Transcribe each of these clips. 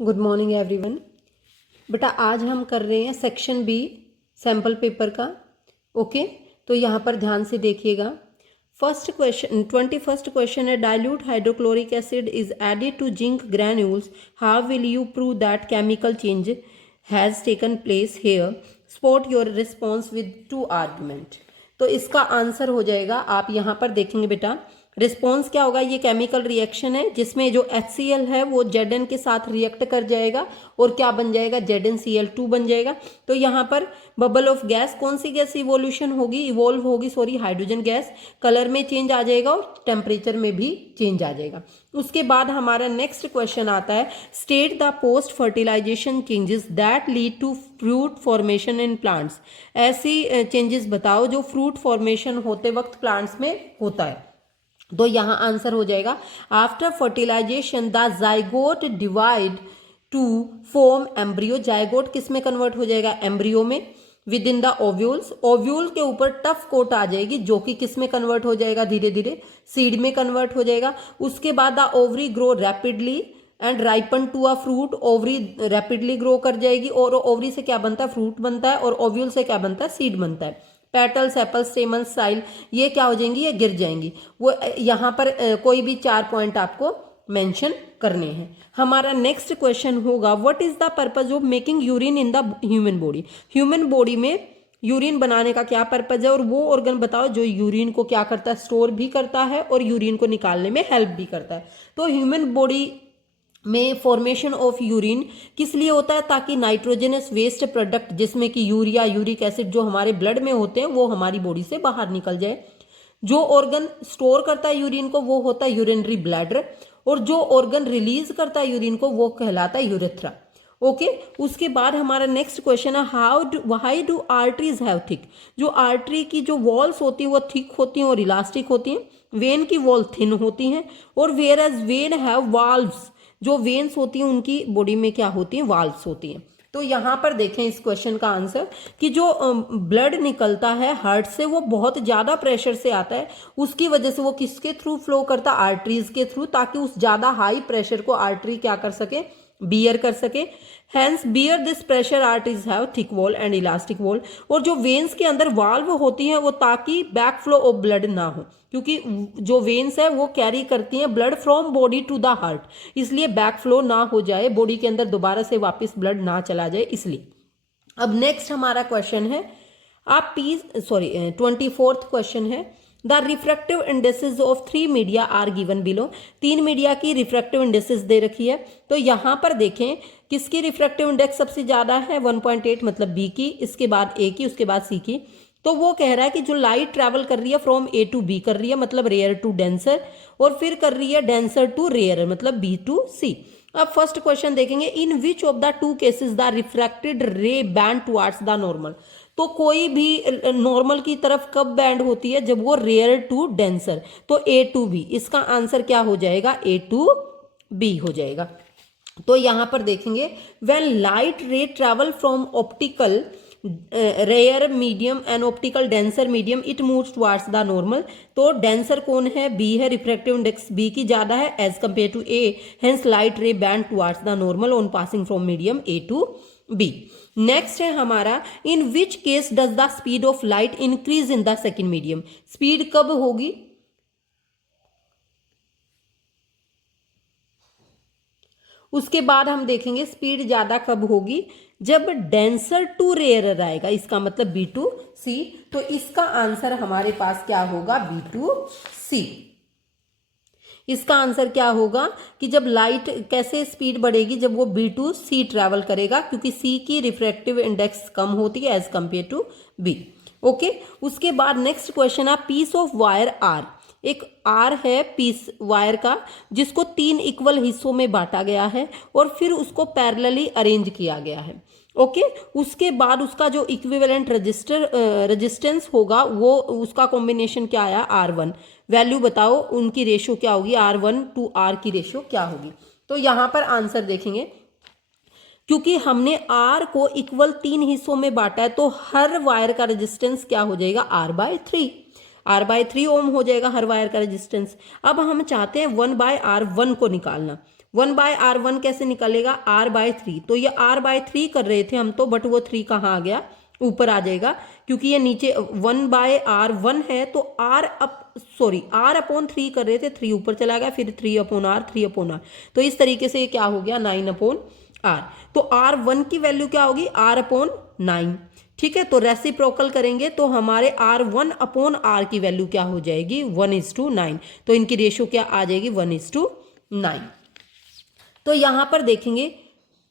Good morning everyone. बेटा आज हम कर रहे हैं सेक्शन बी सैम्पल पेपर का। ओके, तो यहाँ पर ध्यान से देखिएगा। फर्स्ट क्वेश्चन 21st क्वेश्चन है, dilute hydrochloric acid is added to zinc granules, how will you prove that chemical change has taken place here, spot your response with 2 argument. तो इसका आंसर हो जाएगा, आप यहाँ पर देखेंगे बेटा, रिस्पॉन्स क्या होगा, ये केमिकल रिएक्शन है जिसमें जो HCl है वो Zn के साथ रिएक्ट कर जाएगा और क्या बन जाएगा, ZnCl2 बन जाएगा। तो यहाँ पर बबल ऑफ गैस, कौन सी गैस इवोल्यूशन होगी, इवोल्व होगी, सॉरी, हाइड्रोजन गैस। कलर में चेंज आ जाएगा और टेम्परेचर में भी चेंज आ जाएगा। उसके बाद हमारा नेक्स्ट क्वेश्चन आता है, state the post fertilisation changes that lead to fruit formation in plants. ऐसी चेंजेस बताओ जो फ्रूट फॉर्मेशन होते वक्त प्लांट्स में होता है। तो यहाँ आंसर हो जाएगा, after fertilisation the zygote divide to form embryo. Zygote किस में कन्वर्ट हो जाएगा, एम्ब्रियो में। Within the ovules, ovule के ऊपर टफ कोट आ जाएगी जो कि किस में कन्वर्ट हो जाएगा, धीरे धीरे सीड में कन्वर्ट हो जाएगा। उसके बाद the ovary grow rapidly and ripen to a fruit. Ovary rapidly grow कर जाएगी और ओवरी से क्या बनता है, फ्रूट बनता है, और ओव्यूल से क्या बनता है, सीड बनता है। पेटल्स, एपल्स, स्टेमन्स, साइल, ये क्या हो जाएंगी, ये गिर जाएंगी। वो यहाँ पर कोई भी 4 पॉइंट आपको मेंशन करने हैं। हमारा नेक्स्ट क्वेश्चन होगा, what is the purpose of making urine in the human body. Human body में यूरिन बनाने का क्या पर्पज है, और वो ऑर्गन बताओ जो यूरिन को क्या करता है, स्टोर भी करता है और यूरिन को निकालने में हेल्प भी करता है। तो ह्यूमन बॉडी में फॉर्मेशन ऑफ यूरिन किस लिए होता है, ताकि नाइट्रोजनस वेस्ट प्रोडक्ट जिसमें कि यूरिया, यूरिक एसिड जो हमारे ब्लड में होते हैं वो हमारी बॉडी से बाहर निकल जाए। जो ऑर्गन स्टोर करता है यूरिन को वो होता है यूरिनरी ब्लैडर, और जो ऑर्गन रिलीज करता है यूरिन को वो कहलाता है यूरेथ्रा। ओके, उसके बाद हमारा नेक्स्ट क्वेश्चन है, why do arteries have thick. जो आर्टरी की जो वॉल्स होती है वो थिक होती हैं और इलास्टिक होती हैं। वेन की वॉल थिन होती हैं, और whereas vein have valves, जो वेन्स होती हैं उनकी बॉडी में क्या होती हैं, वाल्व्स होती हैं। तो यहाँ पर देखें इस क्वेश्चन का आंसर कि जो ब्लड निकलता है हार्ट से वो बहुत ज़्यादा प्रेशर से आता है, उसकी वजह से वो किसके थ्रू फ्लो करता है, आर्टरीज के थ्रू, ताकि उस ज़्यादा हाई प्रेशर को आर्टरी क्या कर सके, बियर कर सके। Hence bear this pressure arteries have thick wall and elastic wall. और जो वेन्स के अंदर वाल्व होती हैं वो ताकि बैक फ्लो ऑफ ब्लड ना हो, क्योंकि जो वेन्स है वो कैरी करती हैं blood from body to the heart, इसलिए बैक फ्लो ना हो जाए, बॉडी के अंदर दोबारा से वापस ब्लड ना चला जाए इसलिए। अब नेक्स्ट हमारा क्वेश्चन है, आप 24th क्वेश्चन है, the refractive indexes of 3 media are given below. 3 media की रिफ्रैक्टिव इंडेक्सेस दे रखी है। तो यहाँ पर देखें किसकी रिफ्रैक्टिव इंडेक्स सबसे ज़्यादा है, 1.8 मतलब बी की, इसके बाद ए की, उसके बाद सी की। तो वो कह रहा है कि जो लाइट ट्रैवल कर रही है फ्रॉम ए टू बी कर रही है, मतलब रेयर टू डेंसर, और फिर कर रही है डेंसर टू रेयर, मतलब बी टू सी। अब फर्स्ट क्वेश्चन देखेंगे, in which of the 2 cases the refracted ray bend towards the normal. तो कोई भी नॉर्मल की तरफ कब बैंड होती है, जब वो रेयर टू डेंसर। तो ए टू बी, इसका आंसर क्या हो जाएगा, ए टू बी हो जाएगा। तो यहां पर देखेंगे, when light ray travel from optical rare medium and optical denser medium, it moves towards the normal. तो डेंसर कौन है, बी है, रिफ्रैक्टिव इंडेक्स बी की ज्यादा है as compare to A, hence light ray bend towards the normal on passing from medium A to B. Next है हमारा, in which case does the speed of light increase in the second medium. Speed कब होगी, उसके बाद हम देखेंगे speed ज्यादा कब होगी, जब डेंसर टू रेयर आएगा, इसका मतलब बी टू सी। तो इसका आंसर हमारे पास क्या होगा, बी टू सी। इसका आंसर क्या होगा कि जब लाइट कैसे स्पीड बढ़ेगी, जब वो बी टू सी ट्रैवल करेगा, क्योंकि सी की रिफ्रैक्टिव इंडेक्स कम होती है as compare to B. Okay, उसके बाद नेक्स्ट क्वेश्चन है, पीस ऑफ वायर आर। एक आर है पीस वायर का, जिसको 3 इक्वल हिस्सों में बांटा गया है और फिर उसको पैरेलली अरेंज किया गया है। ओके, उसके बाद उसका जो इक्विवेलेंट रेजिस्टेंस होगा वो उसका कॉम्बिनेशन क्या आया, R1। वैल्यू बताओ उनकी रेशियो क्या होगी, R1 टू R की रेशियो क्या होगी। तो यहां पर आंसर देखेंगे, क्योंकि हमने R को इक्वल 3 हिस्सों में बांटा है, तो हर वायर का रेजिस्टेंस क्या हो जाएगा, R/3। R/3 ओम हो जाएगा हर वायर का रेजिस्टेंस। अब हम चाहते हैं 1/R1 को निकालना। 1/r1 कैसे निकलेगा, r/3। तो ये r/3 कर रहे थे हम तो, बट वो 3 कहाँ आ गया, ऊपर आ जाएगा, क्योंकि ये नीचे 1/r1 है तो r/3 कर रहे थे, 3 ऊपर चला गया, फिर 3/r। तो इस तरीके से ये क्या हो गया, 9/r। तो r1 की वैल्यू क्या होगी, r/9। ठीक है, तो रेसिप्रोकल करेंगे तो हमारे r1/r की वैल्यू क्या हो जाएगी, 1:9। तो इनकी रेशियो क्या आ जाएगी, 1:9। तो यहां पर देखेंगे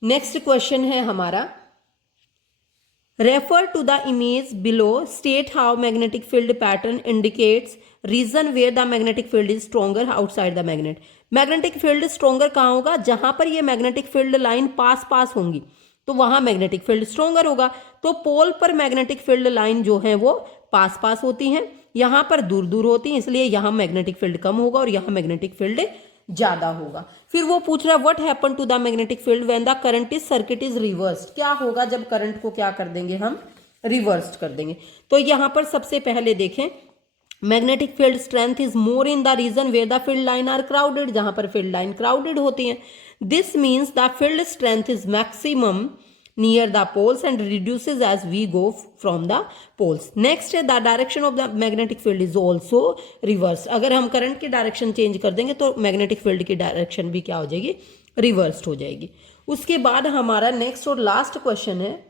नेक्स्ट क्वेश्चन है हमारा, refer to the image below, state how magnetic field pattern indicates region where the magnetic field is stronger outside the magnet. Magnetic field stronger कहाँ होगा, जहां पर ये मैग्नेटिक फील्ड लाइन पास होंगी तो वहां मैग्नेटिक फील्ड स्ट्रॉन्गर होगा। तो पोल पर मैग्नेटिक फील्ड लाइन जो है वो पास होती हैं, यहां पर दूर होती हैं, इसलिए यहां मैग्नेटिक फील्ड कम होगा और यहां मैग्नेटिक फील्ड ज्यादा होगा। फिर वो पूछ रहा है what happen to the magnetic field when the current is circuit is reversed. क्या होगा जब करंट को क्या कर देंगे हम, रिवर्स्ड कर देंगे। तो यहां पर सबसे पहले देखें, magnetic field strength is more in the region where the field line are crowded, जहां पर फील्ड लाइन क्राउडेड होती है। This means the field strength is maximum near the poles and reduces as we go from the poles. Next, the direction of the magnetic field is also reversed. अगर हम current की direction change कर देंगे तो magnetic field की direction भी क्या हो जाएगी, रिवर्स्ड हो जाएगी। उसके बाद हमारा नेक्स्ट और लास्ट क्वेश्चन है,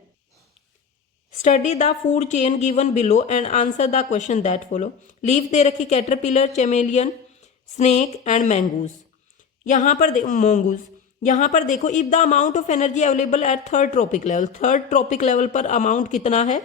study the food chain given below and answer the question that follow. Leaf दे रखी caterpillar, chameleon, snake and mongoose. यहाँ पर मोंगूज। यहां पर देखो, if the amount of energy available at third trophic level, third trophic level पर amount कितना है,